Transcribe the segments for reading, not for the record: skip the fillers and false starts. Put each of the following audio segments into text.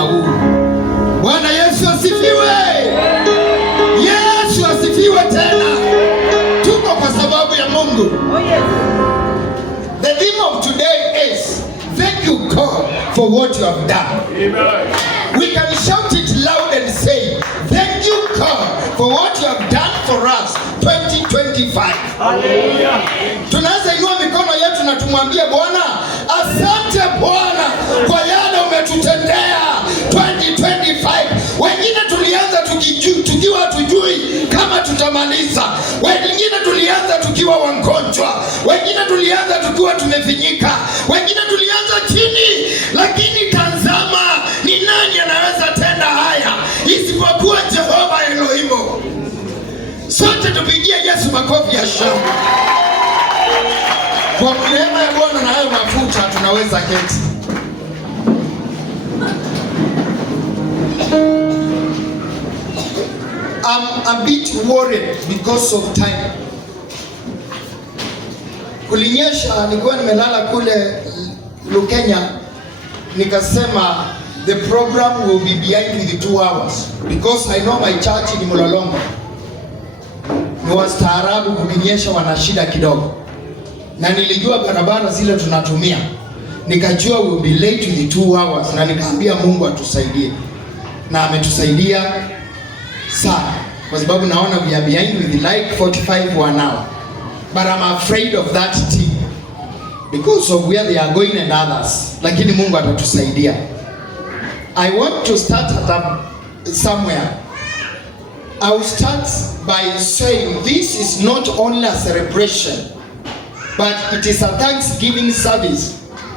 huu. Bwana Yesu asifiwe. Yesu asifiwe tena. Tuko kwa sababu ya Mungu. The theme of today is thank you God for what you have done. Amen. We can shout it loud and say thank you God for what you have done for us 2025. Hallelujah. Tunaweza inua mikono yetu na tumwambie Bwana, asante Bwana kwa yale umetutendea 2025. Wengine tulianza tukiwa tujui kama tutamaliza. Wengine tulianza tukiwa wagonjwa. Wengine tulianza tukiwa tumefinyika. Wengine tulianza chini, lakini tazama, ni nani anaweza tenda haya isipokuwa Jehova Elohimu? Sote tupigie Yesu makofi ya shangwe. Kwa neema ya Bwana na hayo mafuta tunaweza keti. I'm a bit worried because of time. Kulinyesha, nilikuwa nimelala kule Lukenya, nikasema the program will be behind with 2 hours because I know my church in Mlolongo ni wastaarabu. Kulinyesha wana shida kidogo, na nilijua barabara zile tunatumia, nikajua we will be late with 2 hours, na nikaambia Mungu atusaidie, na ametusaidia sana, kwa sababu naona we are behind with like 45 1 hour, but I'm afraid of that team because of where they are going and others, lakini Mungu atatusaidia. I want to start at somewhere. I will start by saying this is not only a celebration, but it is a thanksgiving service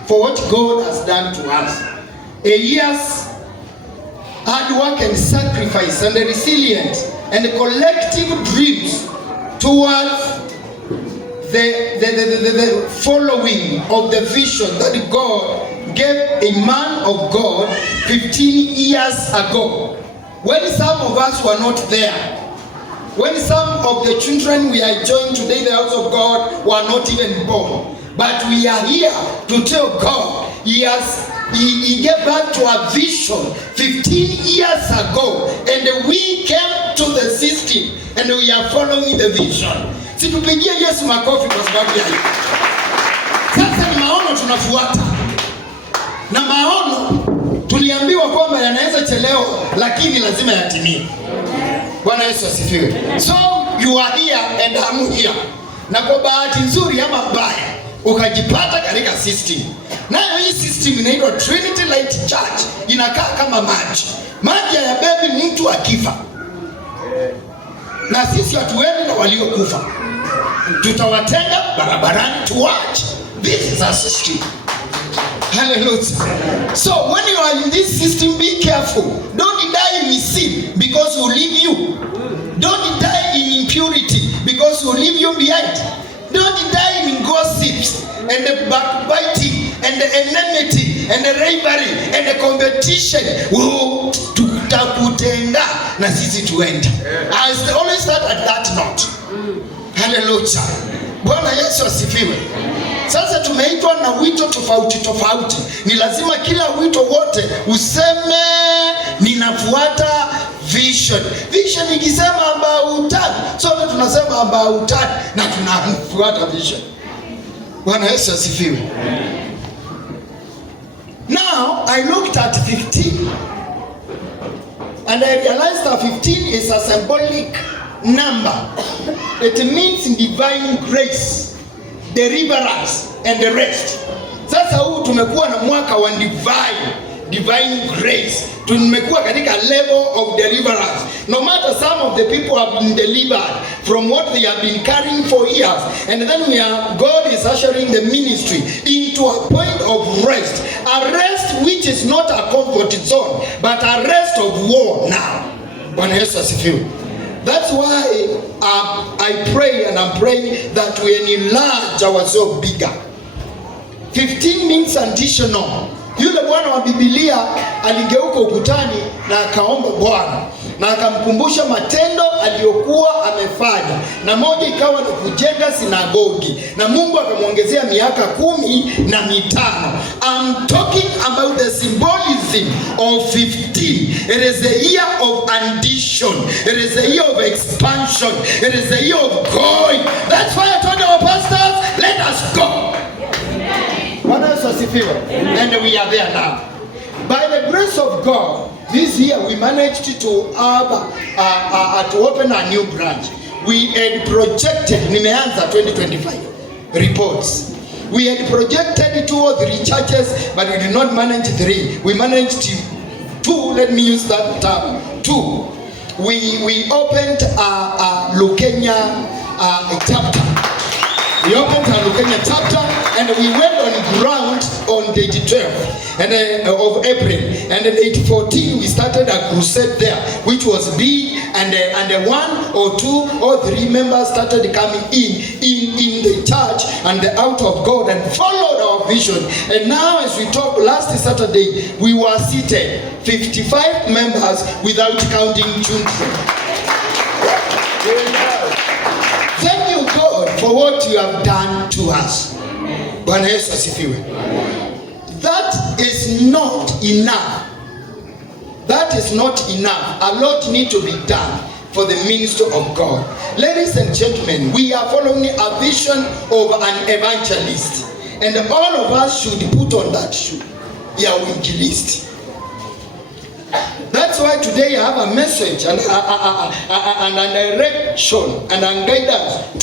for what God has done to us. A year's hard work and sacrifice and resilience and collective dreams towards the following of the vision that God gave a man of God 15 years ago, when some of us were not there, when some of the children we are enjoying today in the house of God were not even born. But we are here to tell God He gave back to a vision 15 years ago, and we came to the system and we are following the vision. Situpigie Yesu makofi kwa sababu ya hiyo. Sasa ni maono tunafuata, na maono tuliambiwa kwamba yanaweza chelewa, lakini lazima yatimie. Bwana Yesu asifiwe. So you are here and I'm here, na kwa bahati nzuri ama mbaya ukajipata katika system. Nayo hii system inaitwa Trinity Light Church. Inakaa kama maji. Maji ya bebi mtu akifa, na sisi hatuendi na waliokufa, tutawatenga barabarani to watch. This is a system. Hallelujah. So when you are in this system, be careful. Don't die in sin because will leave you. Don't die in impurity because will leave you behind. Don't die in gossips and the backbiting and the enmity and the rivalry and the competition. Tutakutenga na sisi tuenda. I always start at that note. Hallelujah. Bwana Yesu asifiwe. Sasa tumeitwa na wito tofauti tofauti. Ni lazima kila wito wote useme ninafuata vision. Vision ikisema about that, sote tunasema about that na tunafuata vision. Bwana Yesu asifiwe. Now I looked at 15 and I realized that 15 is a symbolic number. It means divine grace, deliverance and the rest. Sasa huu tumekuwa na mwaka wa divine grace. Tumekuwa katika level of deliverance. No matter some of the people have been delivered from what they have been carrying for years, and then God is ushering the ministry into a point of rest. A rest which is not a comfort zone, but a rest of war now. Bwana Yesu asifiwe. That's why I pray and I'm praying that we enlarge ourselves bigger. 15 means additional. Yule bwana wa Biblia aligeuka ukutani na akaomba Bwana na akamkumbusha matendo aliyokuwa amefanya, na moja ikawa ni kujenga sinagogi, na Mungu akamwongezea miaka 15. I'm talking about the symbolism of 15. It is the year of addition. It is the year of expansion. It is the year of going. That's why I told our pastors, let us go. Bwana Yesu asifiwe. And we are there now. By the grace of God, this year we managed to have to open a new branch. We had projected, nimeanza 2025 reports. We had projected 2 or 3 churches, but we did not manage 3. We managed 2. Let me use that term. 2. We opened a Lukenya chapter. We opened a Lukenya chapter, and we went on ground on date 12 of April, and on date 14 we started a crusade there, which was big, and 1 or 2 or 3 members started coming in the church and out of God and followed our vision. And now, as we talk, last Saturday we were seated 55 members without counting children. Thank you, God, for what you have done to us. Bwana Yesu asifiwe. That is not enough. That is not enough. A lot need to be done for the ministry of God. Ladies and gentlemen, we are following a vision of an evangelist, and all of us should put on that shoe. We are evangelist. That's why today I have a message and a direction and a guidance.